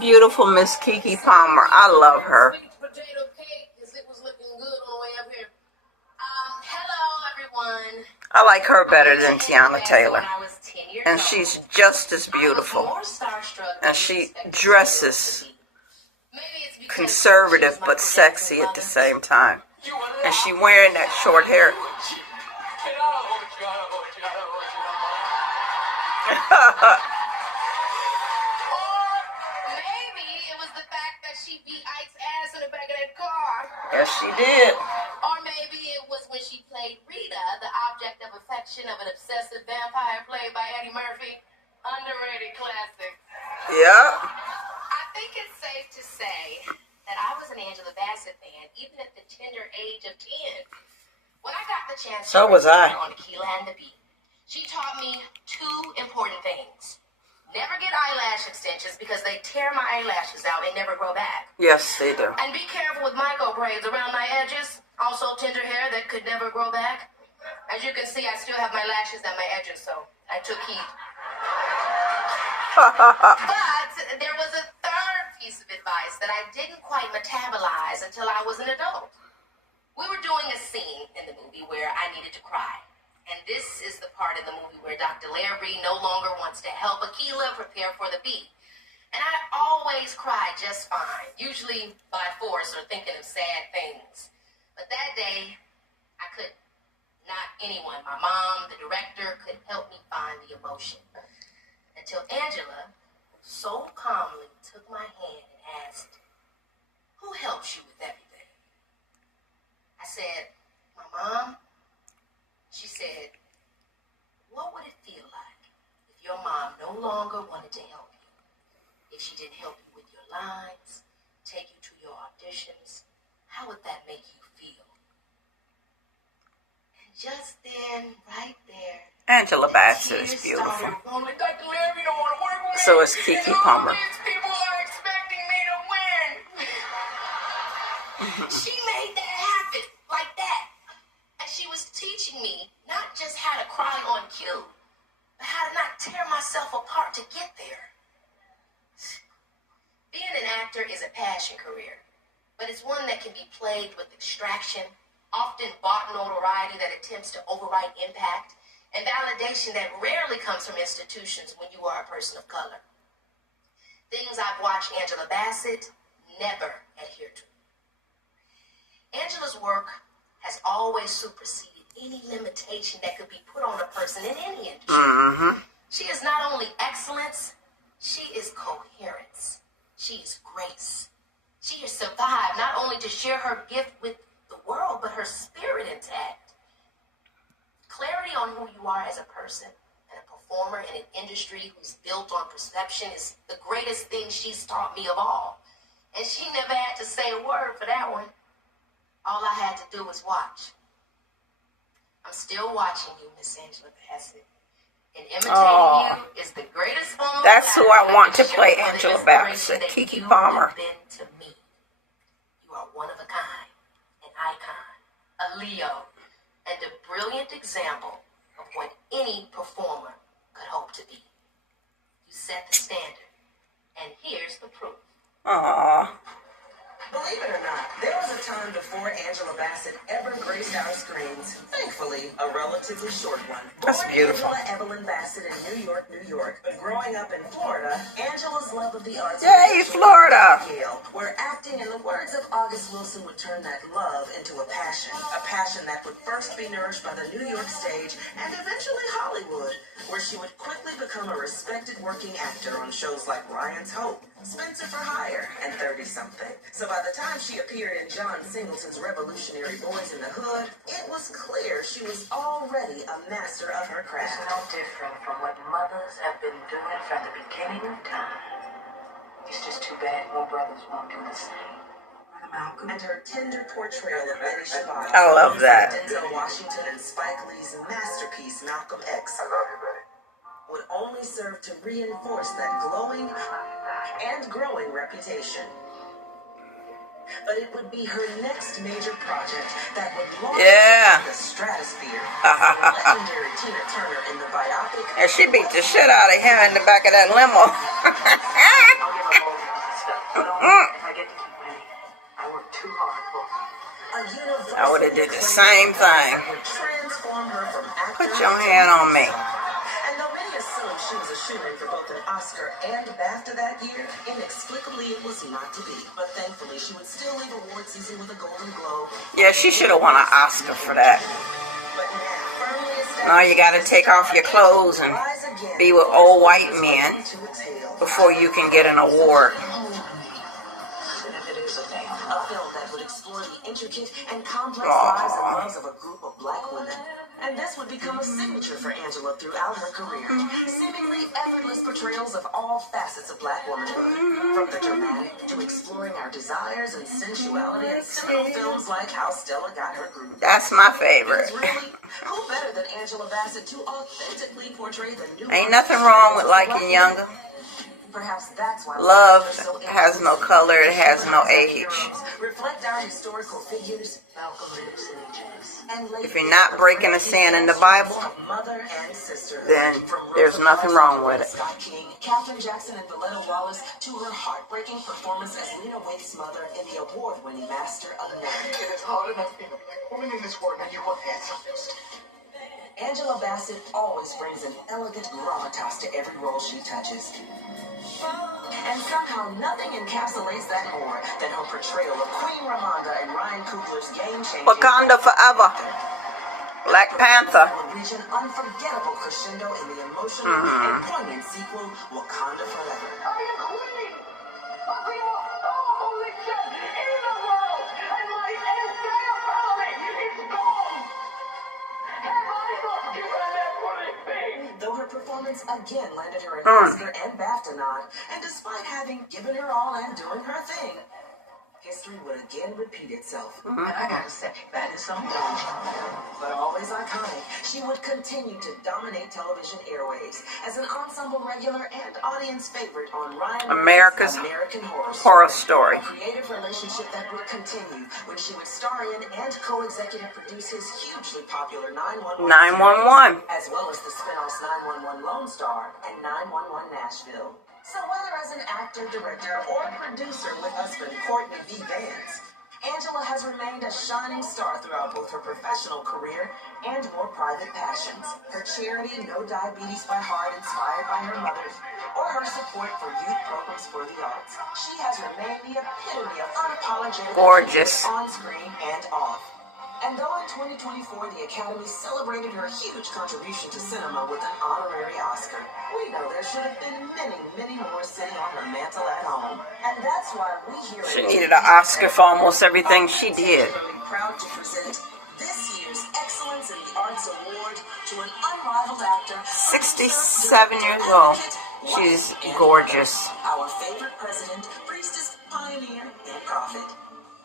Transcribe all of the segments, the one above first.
Beautiful Miss KEKE Palmer. I love her. I like her better than Tiana Taylor. And she's just as beautiful. And she dresses conservative but sexy at the same time. And she wearing that short hair. She beat Ike's ass in the back of that car. Yes, she did. Or maybe it was when she played Rita, the object of affection of an obsessive vampire played by Eddie Murphy. Underrated classic. Yep. I think it's safe to say that I was an Angela Bassett fan, even at the tender age of 10. When I got the chance so was I. On Tequila and the Beat, she taught me two important things. Never get eyelash extensions because they tear my eyelashes out and never grow back. Yes, they do. And be careful with micro braids around my edges. Also tender hair that could never grow back. As you can see, I still have my lashes at my edges, so I took heed. But there was a third piece of advice that I didn't quite metabolize until I was an adult. We were doing a scene in the movie where I needed to cry. And this is the part of the movie where Dr. Larry no longer wants to help Aquila prepare for the beat. And I always cry just fine, usually by force or thinking of sad things. But that day, I couldn't. Not anyone, my mom, the director, could help me find the emotion. Until Angela so calmly took my hand and asked, "Who helps you with everything?" I said, "My mom." She said, "What would it feel like if your mom no longer wanted to help you? If she didn't help you with your lines, take you to your auditions, how would that make you feel?" And just then, right there, Angela Bassett is beautiful. So is KEKE Palmer. People are expecting me to win. She made that happen like that. She was teaching me not just how to cry on cue, but how to not tear myself apart to get there. Being an actor is a passion career, but it's one that can be plagued with distraction, often bought notoriety that attempts to overwrite impact, and validation that rarely comes from institutions when you are a person of color. Things I've watched Angela Bassett never adhere to. Angela's work has always superseded any limitation that could be put on a person in any industry. Mm-hmm. She is not only excellence, she is coherence. She is grace. She has survived not only to share her gift with the world, but her spirit intact. Clarity on who you are as a person and a performer in an industry who's built on perception is the greatest thing she's taught me of all. And she never had to say a word for that one. All I had to do was watch. I'm still watching you, Miss Angela Bassett. And imitating you is the greatest form of That's who I want to play Angela Bassett, KEKE Palmer. To me. You are one of a kind, an icon, a Leo, and a brilliant example of what any performer could hope to be. You set the standard, and here's the proof. Aww. Believe it or not, there was a time before Angela Bassett ever graced our screens. Thankfully, a relatively short one. That's beautiful. Angela Evelyn Bassett in New York. But growing up in Florida, Angela's love of the arts. Yay, Florida! Yale, where acting, in the words of August Wilson, would turn that love into a passion. A passion that would first be nourished by the New York stage and eventually Hollywood, where she would quickly become a respected working actor on shows like Ryan's Hope, Spencer for Hire, and 30-something. So by the time she appeared in John Singleton's revolutionary Boys in the Hood, it was clear she was already a master of her craft. It's no different from what mothers have been doing from the beginning of time. It's just too bad more brothers won't do the same. Malcolm and her tender portrayal of Betty Shabbat. I love that. Denzel Washington and Spike Lee's masterpiece, Malcolm X. I love you, Betty. Would only serve to reinforce that glowing and growing reputation. But it would be her next major project that would launch her into the stratosphere. Legendary Tina Turner in the biopic. And she beat the shit out of him in the back of that limo. I'll give her both. If I get to keep winning, I work too hard for it. I would have did the same thing. Put your hand on me. And though many assumed she was a shoo-in for both an Oscar and BAFTA that year, inexplicably it was not to be. But thankfully, she would still leave award season with a Golden Globe. Yeah, she should have won an Oscar for that. But now, firmly established, Now you gotta take off your clothes and be with old white men before you can get an award. A film that would explore the intricate and complex lives and loves of a group of black women. And this would become a signature for Angela throughout her career. Seemingly effortless portrayals of all facets of black womanhood. From the dramatic to exploring our desires and sensuality in seminal films like How Stella Got Her Groove. That's my favorite. Really, who better than Angela Bassett to authentically portray the new... Ain't nothing wrong with liking younger. Perhaps that's why Love has no color, it has no age. Reflect our historical figures, If you're not breaking a sin in the Bible, mother and sister, then there's nothing wrong with it. Scott King, Katherine Jackson, and Valletta Wallace to her heartbreaking performance as Lena Waithe's mother in the award-winning Master of None. It is hard enough being a black woman in this world, and you want to add something else. Angela Bassett always brings an elegant gravitas to every role she touches. And somehow nothing encapsulates that more than her portrayal of Queen Ramonda and Ryan Coogler's game-changing... Wakanda forever. Black Panther. ...will reach an unforgettable crescendo in the emotional and poignant sequel, Wakanda Forever. I am queen of the most powerful nation in the world, and my entire family is gone. Have I not given everything? Though her performance again landed her an Oscar and BAFTA nod, and despite having given her all and doing her thing, history would again repeat itself. And I gotta say, that is something. But always iconic, she would continue to dominate television airwaves as an ensemble regular and audience favorite on Ryan America's American Horror Story. A creative relationship that would continue when she would star in and co-executive produce his hugely popular 911 911. as well as the spin-offs 911 Lone Star and 911 Nashville. So whether as an actor, director, or producer with husband Courtney V. Vance, Angela has remained a shining star throughout both her professional career and more private passions. Her charity, No Diabetes by Heart, inspired by her mother, or her support for youth programs for the arts. She has remained the epitome of unapologetic Gorgeous. on screen and off. And though in 2024 the Academy celebrated her huge contribution to cinema with an honorary Oscar, we know there should have been many, many more sitting on her mantle at home. And that's why we here She needed an Oscar for almost everything she did. are proud to present this year's Excellence in the Arts Award to an unrivaled actor, 67 years old. She's gorgeous. our favorite president, priestess, pioneer, and prophet.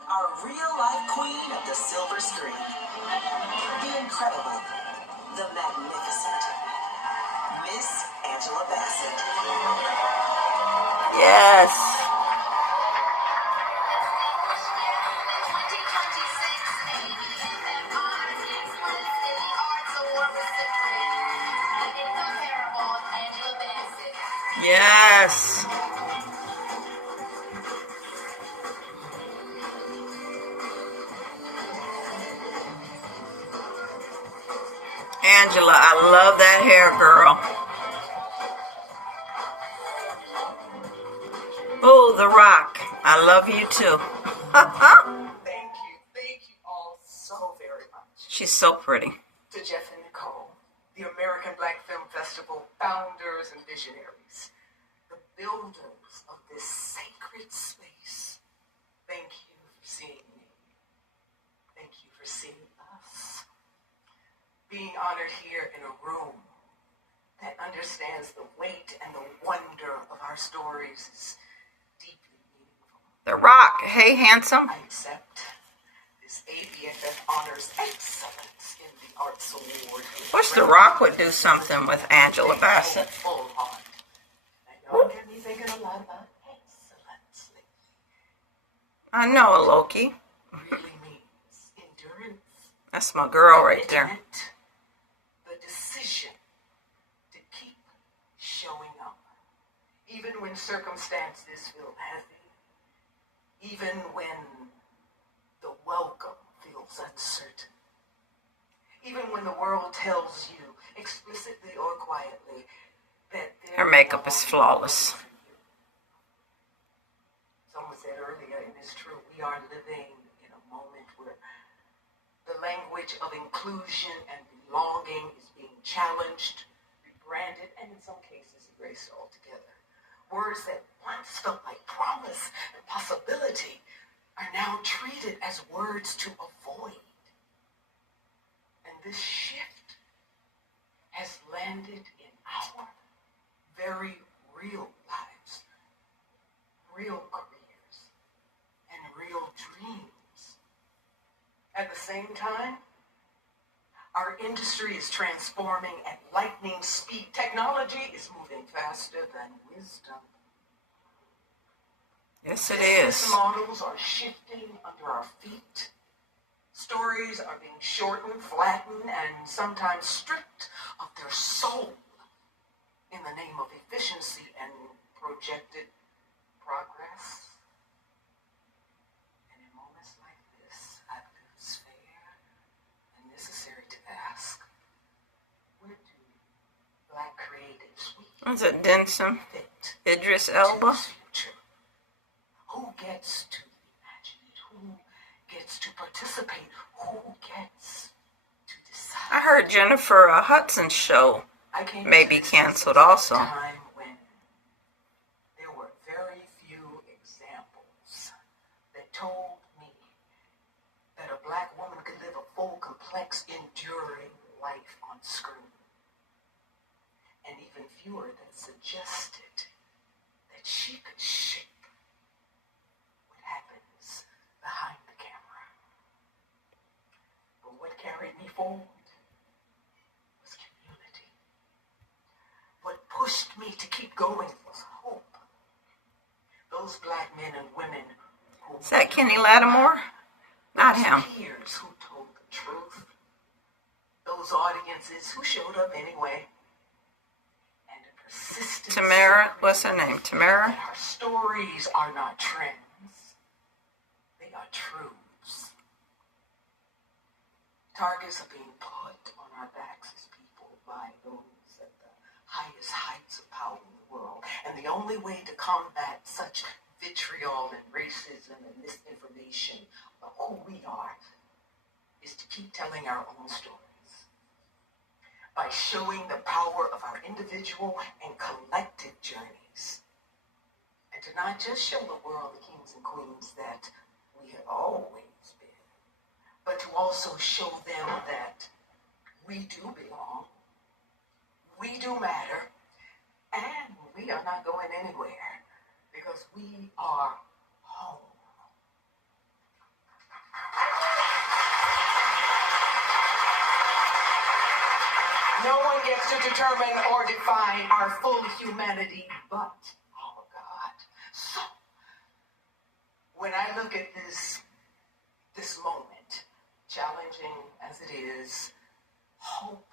Our real-life queen of the silver screen. The incredible, the magnificent, Miss Angela Bassett. Yes. 2026 ABFF Honors Excellence in the Arts Award recipient, the incomparable Angela Bassett. Yes. Angela, I love that hair, girl. Oh, The Rock. I love you too. Thank you all so very much. She's so pretty. To Jeff and Nicole, the American Black Film Festival founders and visionaries, the builders of this sacred space. Thank you for seeing me. Thank you for seeing us. Being honored here in a room that understands the weight and the wonder of our stories is deeply meaningful. The Rock. Hey, handsome. I accept this ABFF Honors Excellence in the Arts Award. Wish The Rock would do something with Angela Bassett. Full heart. I know get me thinking a lot about excellence lately. I know, Loki. Really means endurance. That's my girl right there. commitment, the decision to keep showing up, even when circumstances feel heavy even when the welcome feels uncertain, even when the world tells you, explicitly or quietly, that Her makeup is flawless. Someone said earlier, and it's true, we are living in a moment where the language of inclusion and belonging is being challenged, rebranded, and in some cases erased altogether. Words that once felt like promise and possibility are now treated as words to avoid. And this shift has landed in our very real lives, real careers, and real dreams. At the same time, our industry is transforming at lightning speed. Technology is moving faster than wisdom. Yes, it Business is. models are shifting under our feet. Stories are being shortened, flattened, and sometimes stripped of their soul in the name of efficiency and projected progress. And in moments like this, I believe it's fair and necessary to ask, where do Black creatives Was it Denson? fit Idris to Elba? this future? Who gets to imagine it? Who gets to participate? Who gets to decide? I heard Jennifer Hudson's show I came may to be this canceled at a also. time when there were very few examples that told me that a Black woman could live a full, complex, enduring life on screen. And even fewer that suggested that she could shape what happens behind the camera. But what carried me forward was community. What pushed me to keep going was hope. Those Black men and women who Is that Kenny Lattimore? Not him. peers who told the truth. Those audiences who showed up anyway. And a persistent Tamara, what's her name? Tamara? that our stories are not trends. They are truths. Targets are being put on our backs as people by those at the highest heights of power in the world. And the only way to combat such vitriol and racism and misinformation about who we are is to keep telling our own stories. By showing the power of our individual and collective journeys. And to not just show the world the kings and queens that we have always been, but to also show them that we do belong, we do matter, and we are not going anywhere because we are home. No one gets to determine or define our full humanity but our God. So, when I look at this moment, challenging as it is, hope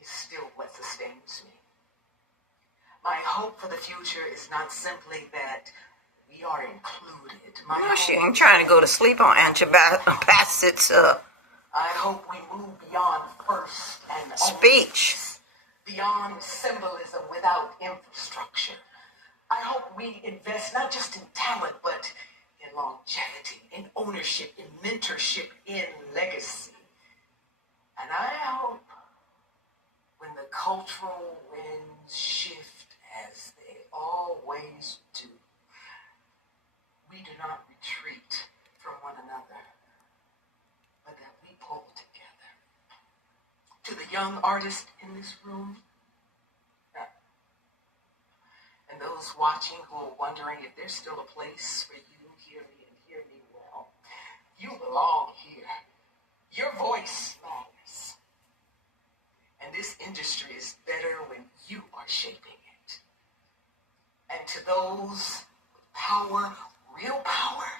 is still what sustains me. My hope for the future is not simply that we are included. No, she ain't trying to go to sleep on Aunt Bassett's I hope we move beyond first and speech. beyond symbolism without infrastructure. I hope we invest not just in talent, but in longevity, in ownership, in mentorship, in legacy. And I hope when the cultural winds shift as they always do, we do not retreat from one another, but that we pull together. To the young artists in this room, and those watching who are wondering if there's still a place for you, hear me and hear me well. You belong here. Your voice matters. And this industry is better when you are shaping it. And to those with power, real power,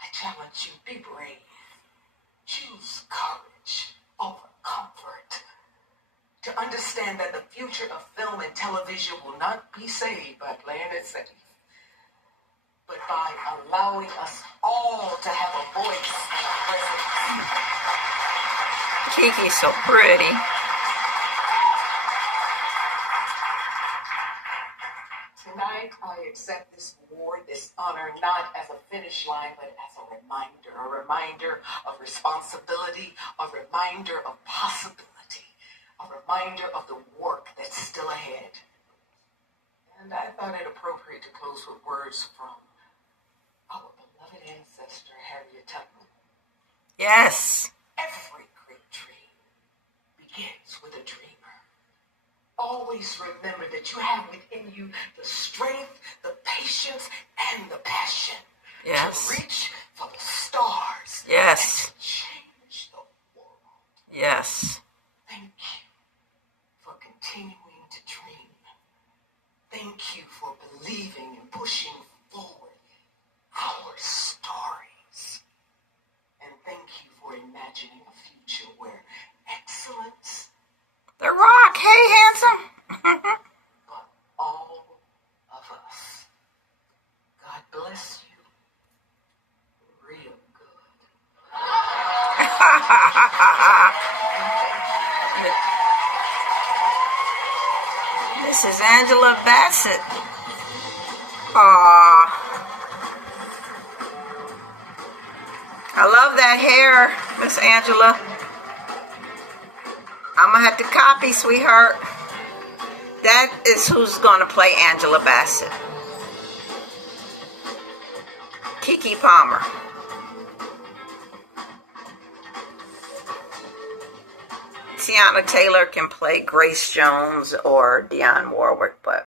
I challenge you, be brave. Choose courage over comfort. To understand that the future of film and television will not be saved by playing it safe. but by allowing us all to have a voice and a presence. Keke's so pretty. Tonight, I accept this award, this honor, not as a finish line, but as a reminder of responsibility, a reminder of possibility, a reminder of the work that's still ahead. And I thought it appropriate to close with words from our beloved ancestor, Harriet Tubman. Yes. Every great dream begins with a dreamer. Always remember that you have within you the strength, the patience, and the passion Yes. to reach for the stars. Yes. And to change the world. Yes. Thank you for continuing to dream. Thank you for believing and pushing forward our stories. And thank you for imagining a future where excellence, The Rock. Hey, handsome. but all of us. God bless you. Real good. This is Angela Bassett. Aww. I love that hair, Miss Angela. I'm going to have to copy, sweetheart. That is who's going to play Angela Bassett. KEKE Palmer. Tiana Taylor can play Grace Jones or Dionne Warwick, but